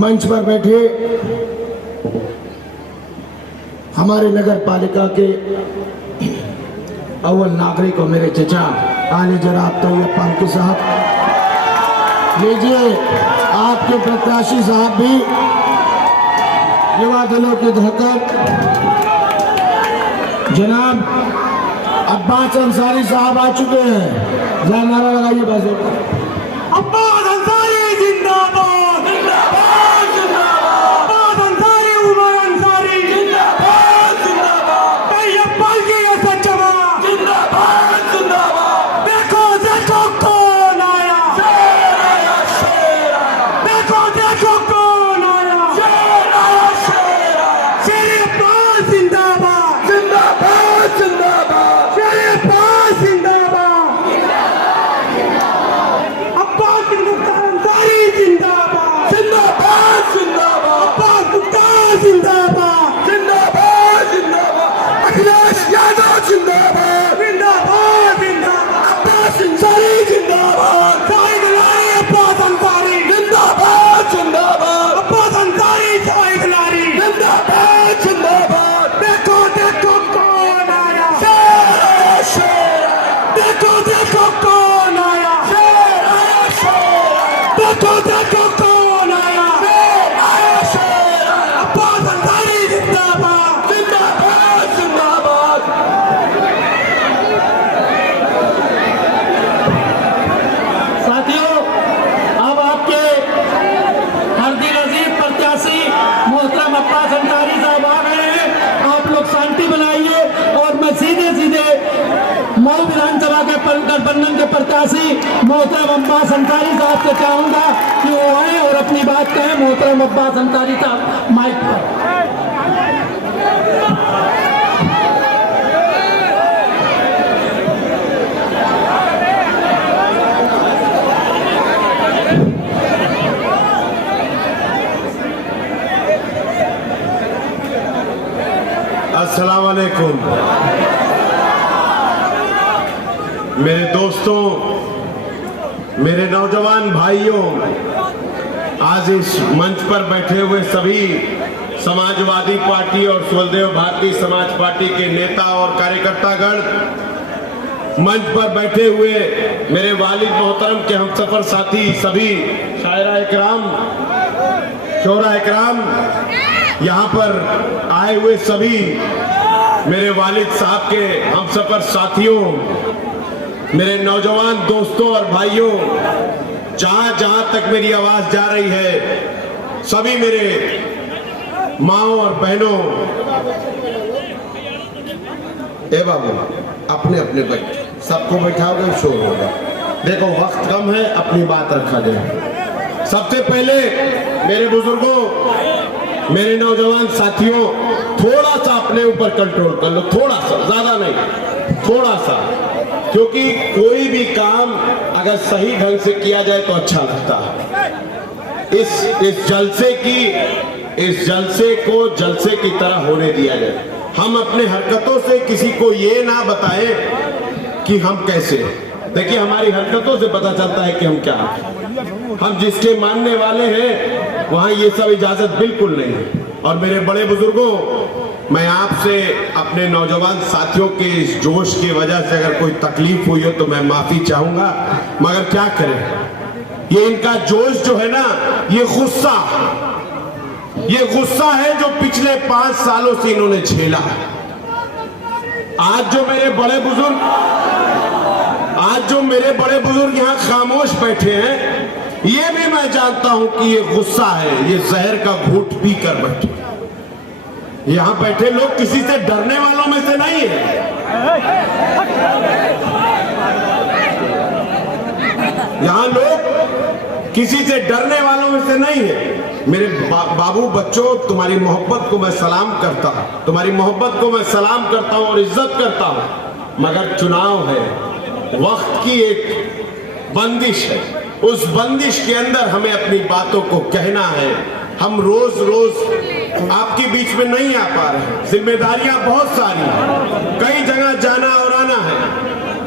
मंच पर बैठे हमारे नगर पालिका के अव्वल नागरिक और मेरे चचा आले जनाब तैयब पालकी साहब, लीजिए आपके प्रत्याशी साहब भी युवा दलों के धोकर जनाब अब्बास अंसारी साहब आ चुके हैं। जरा नारा लगाइए बाजू। अब्बास अंसारी जिंदाबाद, जिंदाबाद, जिंदाबाद। अब्बास अंसारी, उमर अंसारी जिंदाबाद, जिंदाबाद। तैयब पालकी सच्चमा जिंदाबाद, जिंदाबाद। देखो देखो कौन आया, शेर आया, शेर आया। देखो देखो कौन आया, शेर आया, शेर आया। शेर अब्बास जिंदाबाद, जिंदाबाद, जिंदाबाद। शेर अब्बास जिंदाबाद, अब्बास अंसारी जिंदाबाद, जिंदाबाद, जिंदाबाद। अब्बास मुख्तार जिंदाबाद, जिंदाबाद, जिंदाबाद। अखिलेश यादव जिंदाबाद, जिंदाबाद, जिंदाबाद। अब्बास अंसारी जिंदाबाद, शाहिद लारी अब्बास अंसारी जिंदाबाद, जिंदाबाद। अब्बास अंसारी शाहिद लारी जिंदाबाद, जिंदाबाद। देखो देखो कौन आया, शेर आया, शेर आया। देखो देखो कौन आया, शेर आया, शेर आया। देखो देखो कौन आया, शेर आया, शेर आया। अब्बास अंसारी जिंदाबाद, जिंदाबाद, जिंदाबाद। साथियों, अब आपके हर दिल अजीज प्रत्याशी मोहतरम अब्बास अंसारी साहब आ गए हैं। आप लोग शांति बनाइए और मैं सीधे सीधे मऊ विधानसभा के गठबंधन के प्रत्याशी मोहतरम अब्बास अंसारी साहब से चाहूंगा कि वो आए और अपनी बात कहें। मोहतरम अब्बास अंसारी साहब माइक पर। अस्सलाम वालेकुम मेरे दोस्तों, मेरे नौजवान भाइयों, आज इस मंच पर बैठे हुए सभी समाजवादी पार्टी और स्वदेव भारतीय समाज पार्टी के नेता और कार्यकर्तागण, मंच पर बैठे हुए मेरे वालिद मोहतरम के हमसफर साथी, सभी शायरा इकराम, शोरा इकराम, यहाँ पर आए हुए सभी मेरे वालिद साहब के हमसफर साथियों, मेरे नौजवान दोस्तों और भाइयों, जहां जहां तक मेरी आवाज जा रही है, सभी मेरे माओ और बहनों, ए बाबू अपने अपने बैठ, सबको बैठाओगे शोर होगा। देखो वक्त कम है, अपनी बात रखा जाए। सबसे पहले मेरे बुजुर्गों, मेरे नौजवान साथियों, थोड़ा सा अपने ऊपर कंट्रोल कर लो, थोड़ा सा, ज्यादा नहीं, थोड़ा सा, क्योंकि कोई भी काम अगर सही ढंग से किया जाए तो अच्छा लगता है। इस जलसे को जलसे की तरह होने दिया जाए। हम अपने हरकतों से किसी को ये ना बताएं कि हम कैसे, देखिए हमारी हरकतों से पता चलता है कि हम क्या हैं। हम जिसके मानने वाले हैं वहां ये सब इजाजत बिल्कुल नहीं है। और मेरे बड़े बुजुर्गों, मैं आपसे अपने नौजवान साथियों के इस जोश की वजह से अगर कोई तकलीफ हुई हो तो मैं माफी चाहूंगा, मगर क्या करें, ये इनका जोश जो है ना, ये गुस्सा है जो पिछले 5 सालों से इन्होंने झेला। आज जो मेरे बड़े बुजुर्ग यहाँ खामोश बैठे हैं, ये भी मैं जानता हूं कि ये गुस्सा है, ये जहर का घूंट पी कर बैठे। यहां बैठे लोग किसी से डरने वालों में से नहीं है। यहां लोग किसी से डरने वालों में से नहीं है। मेरे बाबू बच्चों, तुम्हारी मोहब्बत को मैं सलाम करता हूं, तुम्हारी मोहब्बत को मैं सलाम करता हूं और इज्जत करता हूं, मगर चुनाव है, वक्त की एक बंदिश है। उस बंदिश के अंदर हमें अपनी बातों को कहना है। हम रोज रोज आपके बीच में नहीं आ पा रहे, जिम्मेदारियां बहुत सारी हैं, कई जगह जाना और आना है।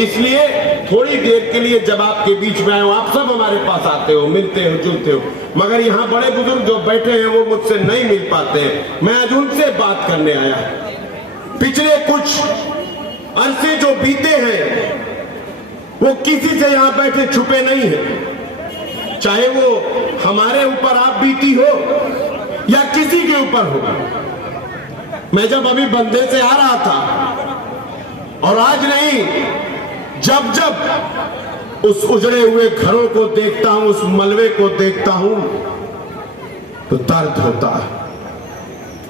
इसलिए थोड़ी देर के लिए जब आपके बीच में आए हो, आप सब हमारे पास आते हो, मिलते हो, जुलते हो, मगर यहाँ बड़े बुजुर्ग जो बैठे हैं वो मुझसे नहीं मिल पाते हैं। मैं आज उनसे बात करने आया। पिछले कुछ अरसे जो बीते हैं वो किसी से यहाँ बैठे छुपे नहीं है, चाहे वो हमारे ऊपर आप बीती हो या किसी के ऊपर हो। मैं जब अभी बंदे से आ रहा था और आज नहीं, जब जब उस उजड़े हुए घरों को देखता हूं, उस मलबे को देखता हूं तो दर्द होता है।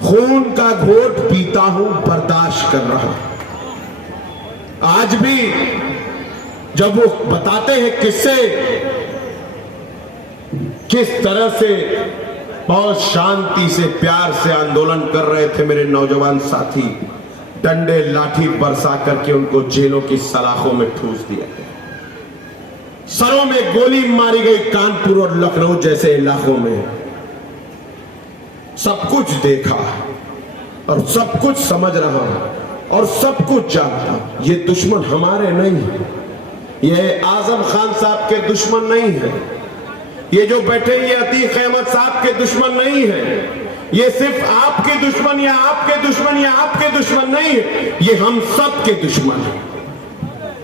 खून का घोट पीता हूं, बर्दाश्त कर रहा हूं। आज भी जब वो बताते हैं किससे, किस तरह से बहुत शांति से, प्यार से आंदोलन कर रहे थे मेरे नौजवान साथी, डंडे लाठी बरसा करके उनको जेलों की सलाखों में ठूस दिया गया, सरों में गोली मारी गई कानपुर और लखनऊ जैसे इलाकों में। सब कुछ देखा और सब कुछ समझ रहा हूं और सब कुछ जानता हूं। ये दुश्मन हमारे नहीं है, ये आजम खान साहब के दुश्मन नहीं है, ये जो बैठे ये अतीक अहमद साहब के दुश्मन नहीं है, ये सिर्फ आपके दुश्मन या आपके दुश्मन या आपके दुश्मन नहीं है, ये हम सब के दुश्मन है।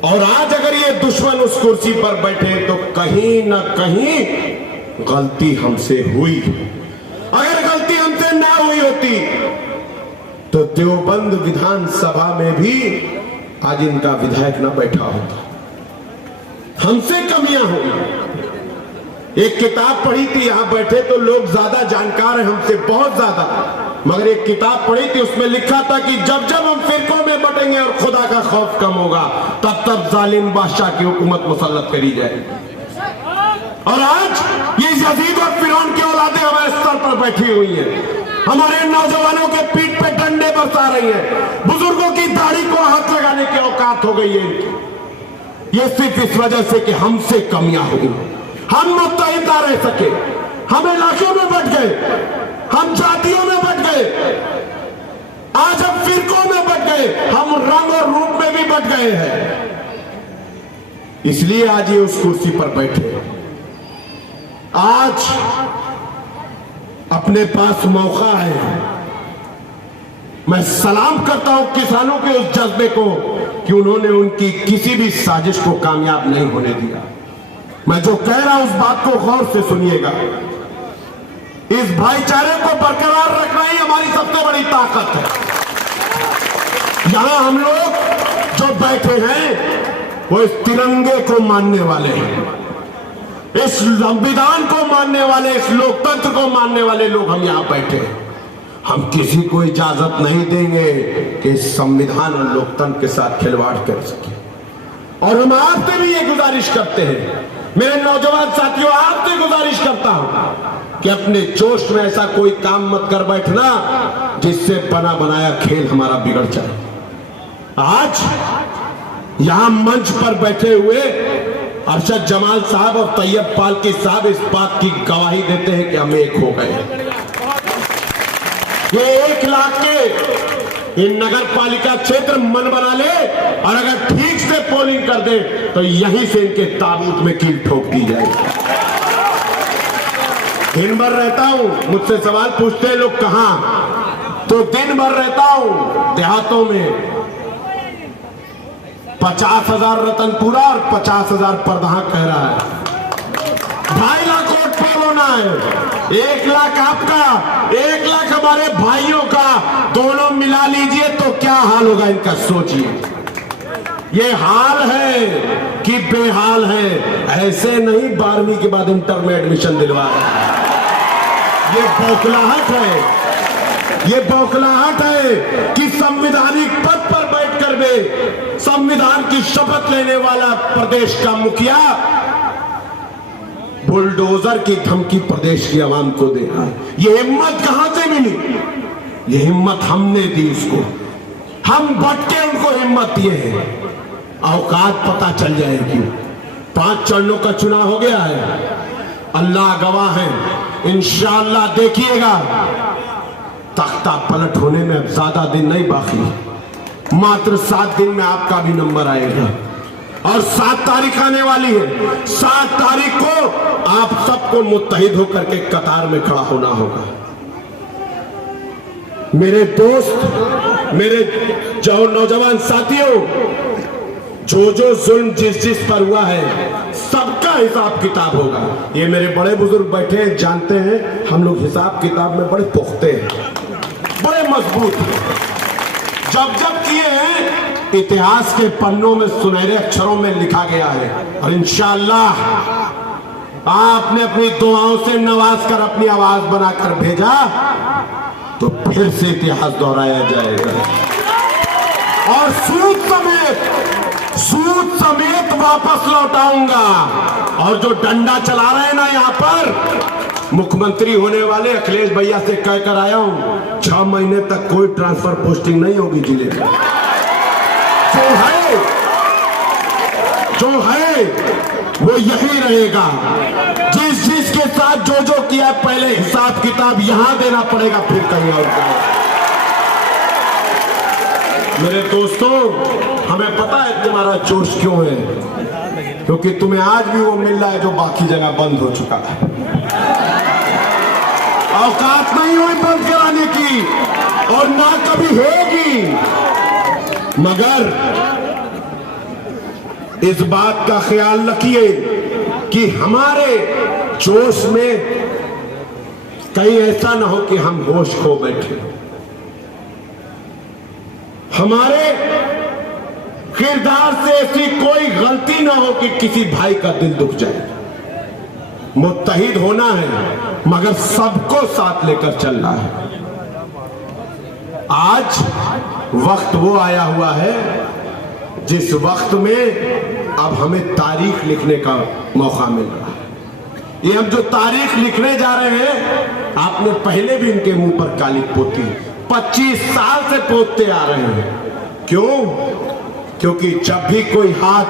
और आज अगर ये दुश्मन उस कुर्सी पर बैठे तो कहीं ना कहीं गलती हमसे हुई। अगर गलती हमसे ना हुई होती तो देवबंद विधानसभा में भी आज इनका विधायक ना बैठा होता। हमसे कमियां हुई। एक किताब पढ़ी थी, यहां बैठे तो लोग ज्यादा जानकार हैं हमसे, बहुत ज्यादा, मगर एक किताब पढ़ी थी, उसमें लिखा था कि जब जब हम फिरकों में बटेंगे और खुदा का खौफ कम होगा, तब तब जालिम बादशाह की हुकूमत मुसल्लत करी जाएगी। और आज ये यजीद और फिरौन की औलादें हमारे स्तर पर बैठी हुई हैं, हमारे नौजवानों के पीठ पे डंडे बरसा रही हैं, बुजुर्गों की दाढ़ी को हाथ लगाने की औकात हो गई है इनकी। ये सिर्फ इस वजह से कि हमसे कमियां हुई, हम मुत्तहिद ना रह सके, हम इलाकों में बट गए, हम जातियों में बट गए, आज हम फिरकों में बट गए, हम रंग और रूप में भी बट गए हैं। इसलिए आज ये उस कुर्सी पर बैठे। आज अपने पास मौका है। मैं सलाम करता हूं किसानों के उस जज्बे को कि उन्होंने उनकी किसी भी साजिश को कामयाब नहीं होने दिया। मैं जो कह रहा हूं उस बात को गौर से सुनिएगा। इस भाईचारे को बरकरार रखना ही हमारी सबसे बड़ी ताकत है। यहां हम लोग जो बैठे हैं वो इस तिरंगे को मानने वाले हैं, इस संविधान को मानने वाले, इस लोकतंत्र को मानने वाले लोग हम यहां बैठे हैं। हम किसी को इजाजत नहीं देंगे कि इस संविधान और लोकतंत्र के साथ खिलवाड़ कर सके। और हम आपसे भी ये गुजारिश करते हैं, मेरे नौजवान साथियों, आपसे गुजारिश करता हूं कि अपने जोश में ऐसा कोई काम मत कर बैठना जिससे बना बनाया खेल हमारा बिगड़ जाए। आज यहां मंच पर बैठे हुए अरशद जमाल साहब और तैयब पालकी साहब इस बात की गवाही देते हैं कि हम एक हो गए। ये 1 लाख के इन नगर पालिका क्षेत्र मन बना ले और अगर ठीक से पोलिंग कर दे तो यहीं से इनके ताबूत में कील ठोक दी जाएगी। दिन भर रहता हूं, मुझसे सवाल पूछते हैं लोग कहां, तो दिन भर रहता हूं देहातों में। 50,000 रतनपुरा और 50,000 परदहा कह रहा है। 2.5 लाख वोट पालोना है, 1 लाख आपका, 1 लाख हमारे भाइयों का, दोनों मिला लीजिए तो क्या हाल होगा इनका सोचिए। ये हाल है कि बेहाल है, ऐसे नहीं 12वीं के बाद इंटर में एडमिशन दिलवा रहे हैं। ये बौखलाहट है, ये बौखलाहट है कि संवैधानिक पद पर बैठकर भी संविधान की शपथ लेने वाला प्रदेश का मुखिया बुलडोजर की धमकी प्रदेश की आवाम को दे रहा है। ये हिम्मत कहां से मिली? ये हिम्मत हमने दी उसको, हम भटके उनको हिम्मत दिए हैं। औकात पता चल जाएगी। 5 चरणों का चुनाव हो गया है, अल्लाह गवाह है, इंशाअल्लाह देखिएगा तख्ता पलट होने में अब ज्यादा दिन नहीं बाकी, मात्र 7 दिन में आपका भी नंबर आएगा। और 7 तारीख आने वाली है। 7 तारीख को आप सबको मुत्तहिद होकर के कतार में खड़ा होना होगा। मेरे दोस्त, मेरे जो नौजवान साथियों, जो जुल्म जिस पर हुआ है सबका हिसाब किताब होगा। ये मेरे बड़े बुजुर्ग बैठे हैं, जानते हैं हम लोग हिसाब किताब में बड़े पुख्ते हैं, बड़े मजबूत हैं। जब किए हैं इतिहास के पन्नों में सुनहरे अक्षरों में लिखा गया है। और इंशाअल्लाह आपने अपनी दुआओं से नवाज कर अपनी आवाज बनाकर भेजा तो फिर से इतिहास दोहराया जाएगा। और सूद समेत वापस लौटाऊंगा। और जो डंडा चला रहे हैं ना यहाँ पर, मुख्यमंत्री होने वाले अखिलेश भैया से कह कर आया हूं 6 महीने तक कोई ट्रांसफर पोस्टिंग नहीं होगी जिले में। जो है वो यही रहेगा। जिसके साथ जो किया पहले हिसाब किताब यहां देना पड़ेगा, फिर कहीं और जाएगा। मेरे दोस्तों, हमें पता है तुम्हारा जोश क्यों है, क्योंकि तुम्हें आज भी वो मिल रहा है जो बाकी जगह बंद हो चुका है। औकात नहीं हुई बंद कराने की और ना कभी होगी। मगर इस बात का ख्याल रखिए कि हमारे जोश में कहीं ऐसा ना हो कि हम होश खो बैठे, हमारे किरदार से ऐसी कोई गलती ना हो कि किसी भाई का दिल दुख जाए। मुत्तहिद होना है मगर सबको साथ लेकर चलना है। आज वक्त वो आया हुआ है जिस वक्त में अब हमें तारीख लिखने का मौका मिल रहा है। ये हम जो तारीख लिखने जा रहे हैं, आपने पहले भी इनके मुंह पर काली पोती 25 साल से पोतते आ रहे हैं। क्यों? क्योंकि जब भी कोई हाथ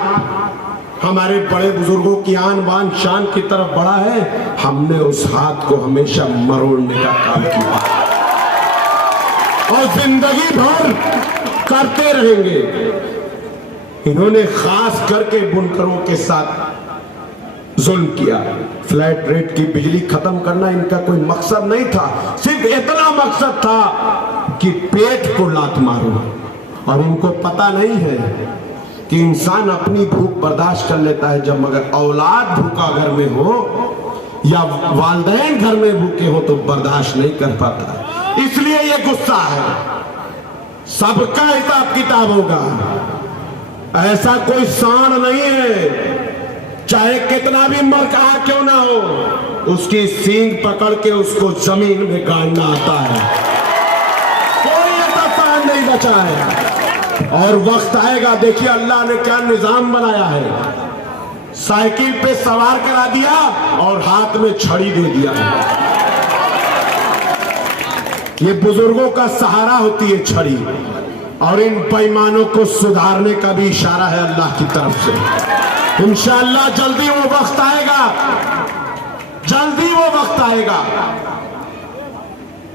हमारे बड़े बुजुर्गों की आन बान शान की तरफ बढ़ा है, हमने उस हाथ को हमेशा मरोड़ने का काम किया और जिंदगी भर करते रहेंगे। इन्होंने खास करके बुनकरों के साथ जुल्म किया। फ्लैट रेट की बिजली खत्म करना इनका कोई मकसद नहीं था, सिर्फ इतना मकसद था कि पेट को लात मारो। और इनको पता नहीं है कि इंसान अपनी भूख बर्दाश्त कर लेता है जब, मगर औलाद भूखा घर में हो या वालिदैन घर में भूखे हो तो बर्दाश्त नहीं कर पाता। इसलिए ये गुस्सा है। सबका हिसाब किताब होगा। ऐसा कोई सांड नहीं है, चाहे कितना भी मरका क्यों ना हो, उसकी सींग पकड़ के उसको जमीन में गाड़ना आता है। कोई ऐसा सांड नहीं बचा है। और वक्त आएगा, देखिए अल्लाह ने क्या निजाम बनाया है। साइकिल पे सवार करा दिया और हाथ में छड़ी दे दिया। ये बुजुर्गों का सहारा होती है छड़ी, और इन बेईमानों को सुधारने का भी इशारा है अल्लाह की तरफ से। इंशाअल्लाह जल्दी वो वक्त आएगा, जल्दी वो वक्त आएगा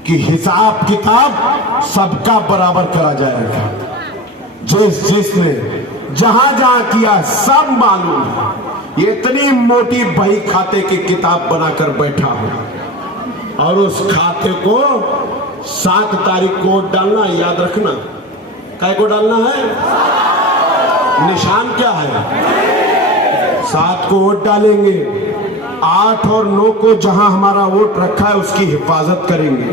कि हिसाब किताब सबका बराबर करा जाएगा। जिसने जहां जहां किया सब मालूम है। ये इतनी मोटी बही खाते की किताब बनाकर बैठा हूं और उस खाते को 7 तारीख को डालना, याद रखना। काय को डालना है? निशान क्या है? 7 को वोट डालेंगे, 8 और 9 को जहां हमारा वोट रखा है उसकी हिफाजत करेंगे,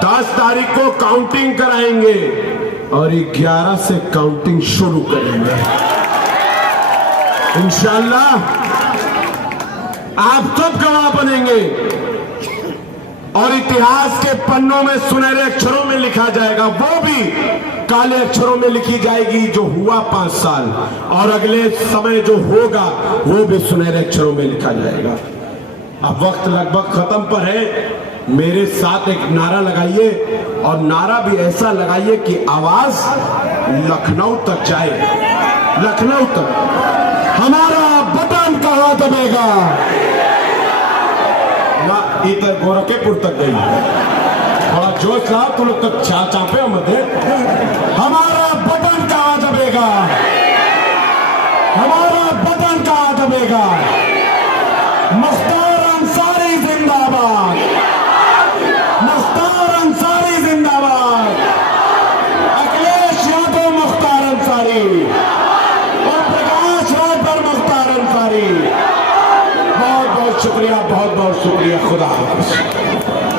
10 तारीख को काउंटिंग कराएंगे और 11 से काउंटिंग शुरू करेंगे। इंशाअल्लाह आप सब गवाह बनेंगे और इतिहास के पन्नों में सुनहरे अक्षरों में लिखा जाएगा, वो भी काले अक्षरों में लिखी जाएगी जो हुआ 5 साल, और अगले समय जो होगा वो भी सुनहरे अक्षरों में लिखा जाएगा। अब वक्त लगभग खत्म पर है। मेरे साथ एक नारा लगाइए, और नारा भी ऐसा लगाइए कि आवाज लखनऊ तक जाए, लखनऊ तक। हमारा बटन कहां दबेगा? इधर गोरखपुर तक गई। बड़ा जोश था, तुम लोग तो चापे मत। हमारा बटन कहां दबेगा? हमारा बटन कहाँ दबेगा? मुख्तार अंसारी जिंदाबाद, मुख्तार अंसारी जिंदाबाद, अखिलेश यादव मुख्तार अंसारी और प्रकाश राय पर मुख्तार अंसारी। बहुत बहुत शुक्रिया, बहुत बहुत शुक्रिया। खुदा हाफिज।